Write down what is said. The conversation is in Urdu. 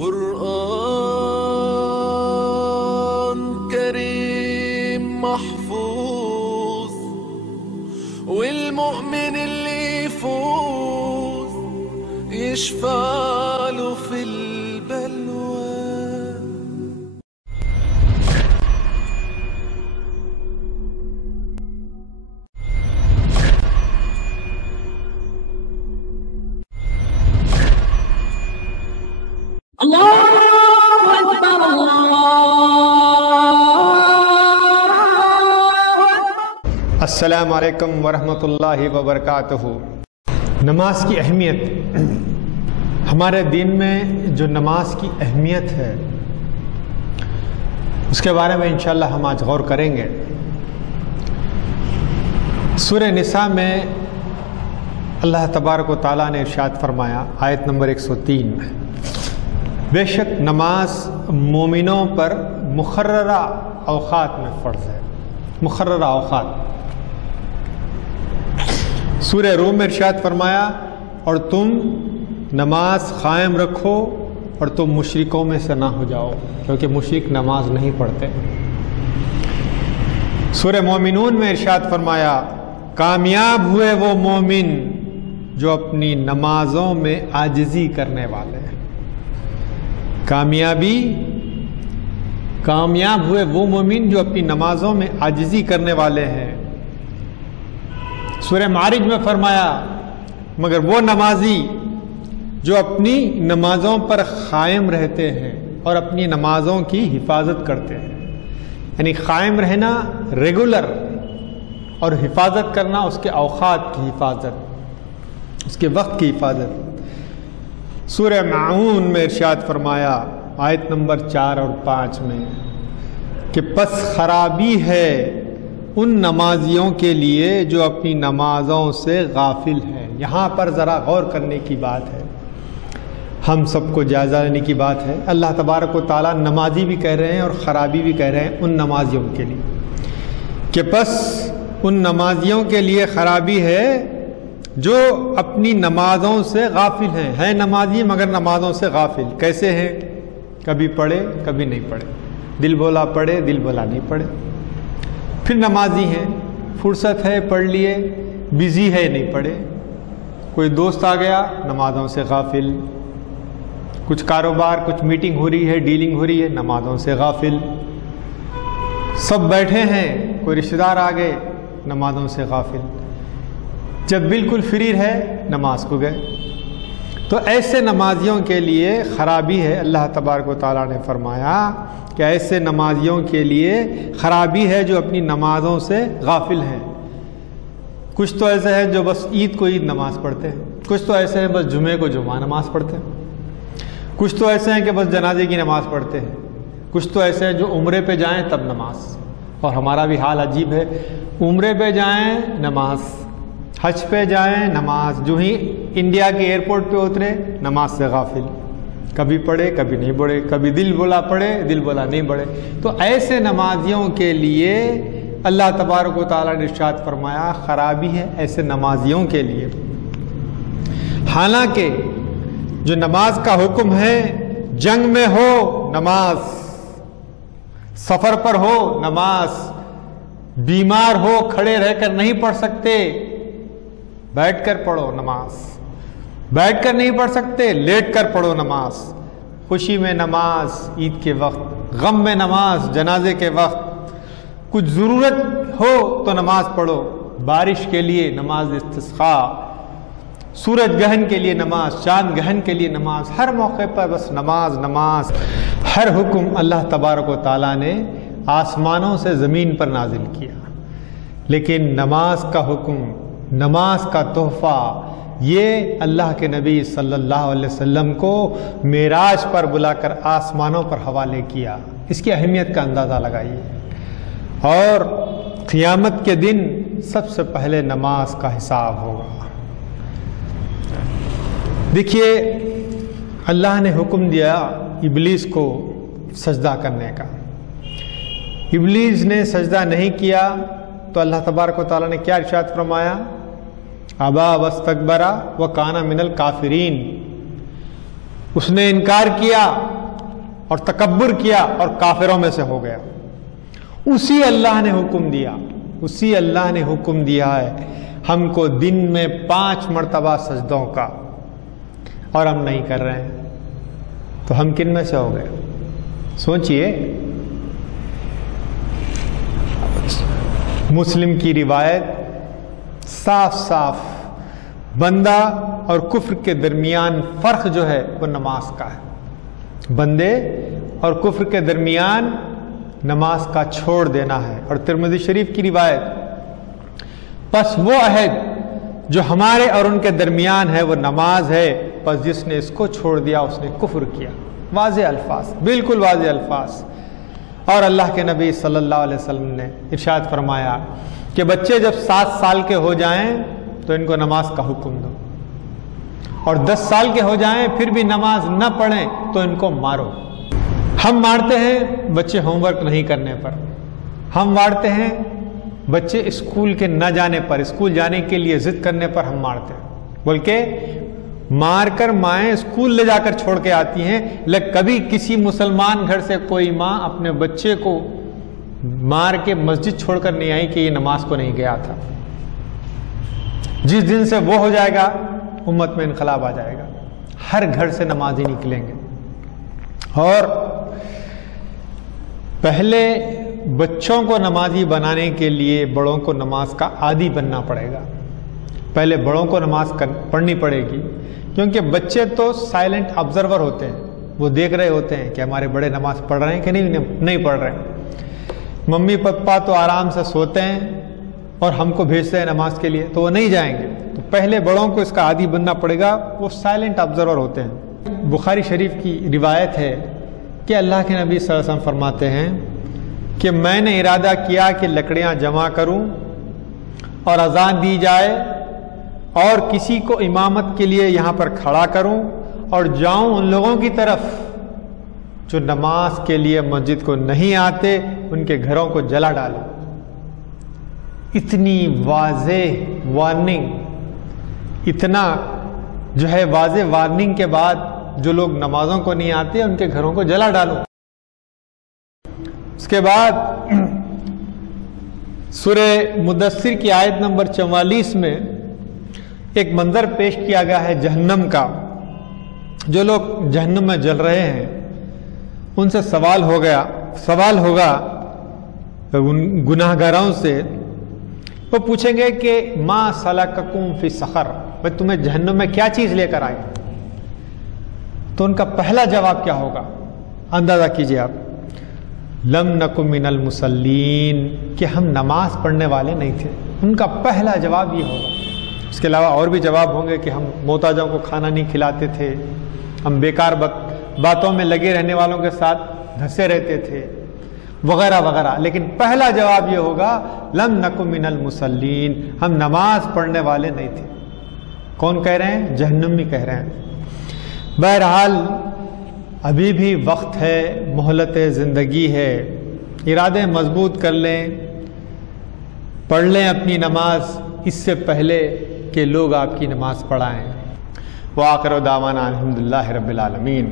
قرآن كريم محفوظ، والمؤمن اللي يفوز يشفع له في البلوى. السلام علیکم ورحمۃ اللہ وبرکاتہ۔ نماز کی اہمیت، ہمارے دین میں جو نماز کی اہمیت ہے اس کے بارے میں انشاءاللہ ہم آج غور کریں گے۔ سورہ نساء میں اللہ تبارک و تعالیٰ نے ارشاد فرمایا، آیت نمبر 103 میں، بے شک نماز مومنوں پر مقررہ اوقات میں فرض ہے۔ مقررہ اوقات۔ سورہ روم میں ارشاد فرمایا، اور تم نماز قائم رکھو اور تم مشرکوں میں سے نہ ہو جاؤ، کیونکہ مشرک نماز نہیں پڑھتے۔ سورہ مومنون میں ارشاد فرمایا، کامیاب ہوئے وہ مومن جو اپنی نمازوں میں عاجزی کرنے والے ہیں۔ کامیاب ہوئے وہ مومن جو اپنی نمازوں میں عاجزی کرنے والے ہیں۔ سورہ معارج میں فرمایا، مگر وہ نمازی جو اپنی نمازوں پر قائم رہتے ہیں اور اپنی نمازوں کی حفاظت کرتے ہیں، یعنی قائم رہنا ریگولر، اور حفاظت کرنا اس کے اوقات کی حفاظت، اس کے وقت کی حفاظت۔ سورہ معون میں ارشاد فرمایا، آیت نمبر 4 اور 5 میں، کہ پس خرابی ہے ان نمازیوں کے لیے جو اپنی نمازوں سے غافل ہیں۔ یہاں پر ذرا غور کرنے کی بات ہے، ہم سب کو جائزہ لینے کی بات ہے۔ اللہ تبارک و تعالیٰ نمازی بھی کہہ رہے ہیں اور خرابی بھی کہہ رہے ہیں ان نمازیوں کے لیے، کہ پس ان نمازیوں کے لیے خرابی ہے جو اپنی نمازوں سے غافل ہیں نمازی مگر نمازوں سے غافل۔ کیسے ہیں؟ کبھی پڑھے کبھی نہیں پڑھے، دل بولا پڑھے دل بولا نہیں پڑھے، پھر نمازی ہیں، فرصت ہے پڑھ لیے، بزی ہے نہیں پڑھے، کوئی دوست آ گیا نمازوں سے غافل، کچھ کاروبار کچھ میٹنگ ہو رہی ہے ڈیلنگ ہو رہی ہے نمازوں سے غافل، سب بیٹھے ہیں کوئی رشتہ دار آ گئے نمازوں سے غافل، جب بالکل فری ہے نماز کو گئے۔ تو ایسے نمازیوں کے لیے خرابی ہے۔ اللہ تبارک و تعالیٰ نے فرمایا کہ ایسے نمازیوں کے لیے خرابی ہے جو اپنی نمازوں سے غافل ہیں۔ کچھ تو ایسے ہیں جو بس عید کو عید نماز پڑھتے ہیں، کچھ تو ایسے ہیں بس جمعے کو جمعہ نماز پڑھتے ہیں، کچھ تو ایسے ہیں کہ بس جنازے کی نماز پڑھتے ہیں، کچھ تو ایسے ہیں جو عمرے پہ جائیں تب نماز۔ اور ہمارا بھی حال عجیب ہے، عمرے پہ جائیں نماز، حج پہ جائیں نماز، جو ہی انڈیا کے ایئرپورٹ پہ اترے نماز سے غافل، کبھی پڑھے کبھی نہیں پڑھے، کبھی دل بولا پڑھے دل بولا نہیں پڑھے۔ تو ایسے نمازیوں کے لیے اللہ تبارک و تعالیٰ نے ارشاد فرمایا خرابی ہے ایسے نمازیوں کے لیے۔ حالانکہ جو نماز کا حکم ہے، جنگ میں ہو نماز، سفر پر ہو نماز، بیمار ہو کھڑے رہ کر نہیں پڑھ سکتے بیٹھ کر پڑھو نماز، بیٹھ کر نہیں پڑھ سکتے لیٹ کر پڑھو نماز، خوشی میں نماز عید کے وقت، غم میں نماز جنازے کے وقت، کچھ ضرورت ہو تو نماز پڑھو، بارش کے لیے نماز استسقاء، سورج گہن کے لیے نماز، چاند گہن کے لیے نماز، ہر موقع پر بس نماز نماز۔ ہر حکم اللہ تبارک و تعالیٰ نے آسمانوں سے زمین پر نازل کیا، لیکن نماز کا حکم، نماز کا تحفہ، یہ اللہ کے نبی صلی اللہ علیہ وسلم کو معراج پر بلا کر آسمانوں پر حوالے کیا۔ اس کی اہمیت کا اندازہ لگائیے۔ اور قیامت کے دن سب سے پہلے نماز کا حساب ہوگا۔ دیکھیے، اللہ نے حکم دیا ابلیس کو سجدہ کرنے کا، ابلیس نے سجدہ نہیں کیا تو اللہ تبارک و تعالیٰ نے کیا ارشاد فرمایا؟ ابا واستکبر وکان من الکافرین، اس نے انکار کیا اور تکبر کیا اور کافروں میں سے ہو گیا. اسی اللہ نے حکم دیا، اسی اللہ نے حکم دیا ہے ہم کو دن میں 5 مرتبہ سجدوں کا، اور ہم نہیں کر رہے ہیں، تو ہم کن میں سے ہو گئے؟ سوچئے. مسلم کی روایت صاف صاف بندہ اور کفر کے درمیان فرق جو ہے وہ نماز کا ہے. بندے اور کفر کے درمیان نماز کا چھوڑ دینا ہے. اور ترمذی شریف کی روایت، پس وہ عہد جو ہمارے اور ان کے درمیان ہے وہ نماز ہے، پس جس نے اس کو چھوڑ دیا اس نے کفر کیا. واضح الفاظ، بالکل واضح الفاظ. اور اللہ کے نبی صلی اللہ علیہ وسلم نے ارشاد فرمایا کہ بچے جب 7 سال کے ہو جائیں تو ان کو نماز کا حکم دو، اور 10 سال کے ہو جائیں پھر بھی نماز نہ پڑھیں تو ان کو مارو. ہم مارتے ہیں بچے ہوم ورک نہیں کرنے پر، ہم مارتے ہیں بچے اسکول کے نہ جانے پر، اسکول جانے کے لیے ضد کرنے پر ہم مارتے ہیں. بلکہ مار کر مائیں اسکول لے جا کر چھوڑ کے آتی ہیں، لیکن کبھی کسی مسلمان گھر سے کوئی ماں اپنے بچے کو مار کے مسجد چھوڑ کر نہیں آئی کہ یہ نماز کو نہیں گیا تھا. جس دن سے وہ ہو جائے گا امت میں انقلاب آ جائے گا. ہر گھر سے نمازی نکلیں گے. اور پہلے بچوں کو نمازی بنانے کے لیے بڑوں کو نماز کا عادی بننا پڑے گا. پہلے بڑوں کو نماز پڑھنی پڑے گی، کیونکہ بچے تو سائلنٹ آبزرور ہوتے ہیں، وہ دیکھ رہے ہوتے ہیں کہ ہمارے بڑے نماز پڑھ رہے ہیں کہ نہیں پڑھ رہے ہیں. ممی پپا تو آرام سے سوتے ہیں اور ہم کو بھیجتے ہیں نماز کے لیے، تو وہ نہیں جائیں گے. تو پہلے بڑوں کو اس کا عادی بننا پڑے گا، وہ سائلنٹ آبزرور ہوتے ہیں. بخاری شریف کی روایت ہے کہ اللہ کے نبی صلی اللہ علیہ وسلم فرماتے ہیں کہ میں نے ارادہ کیا کہ لکڑیاں جمع کروں اور اذان دی جائے اور کسی کو امامت کے لیے یہاں پر کھڑا کروں اور جاؤں ان لوگوں کی طرف جو نماز کے لیے مسجد کو نہیں آتے، ان کے گھروں کو جلا ڈالوں. اتنی واضح وارننگ، اتنا جو ہے واضح وارننگ کے بعد جو لوگ نمازوں کو نہیں آتے ان کے گھروں کو جلا ڈالو. اس کے بعد سورہ مدثر کی آیت نمبر 44 میں ایک منظر پیش کیا گیا ہے جہنم کا. جو لوگ جہنم میں جل رہے ہیں ان سے سوال ہوگا گناہگاروں سے. وہ پوچھیں گے کہ ما سلککم فی سقر، بھئی تمہیں جہنم میں کیا چیز لے کر آئی؟ تو ان کا پہلا جواب کیا ہوگا؟ اندازہ کیجئے آپ. لم نکن من المصلین، کہ ہم نماز پڑھنے والے نہیں تھے. ان کا پہلا جواب یہ ہوگا. اس کے علاوہ اور بھی جواب ہوں گے کہ ہم محتاجوں کو کھانا نہیں کھلاتے تھے، ہم بیکار باتوں میں لگے رہنے والوں کے ساتھ دھسے رہتے تھے، وغیرہ وغیرہ. لیکن پہلا جواب یہ ہوگا لم نکن من المصلین، ہم نماز پڑھنے والے نہیں تھے. کون کہہ رہے ہیں؟ جہنمی کہہ رہے ہیں. بہرحال ابھی بھی وقت ہے، مہلت زندگی ہے. ارادے مضبوط کر لیں، پڑھ لیں اپنی نماز اس سے پہلے کہ لوگ آپ کی نماز پڑھائیں. وآخر دعوانا الحمدللہ رب العالمین.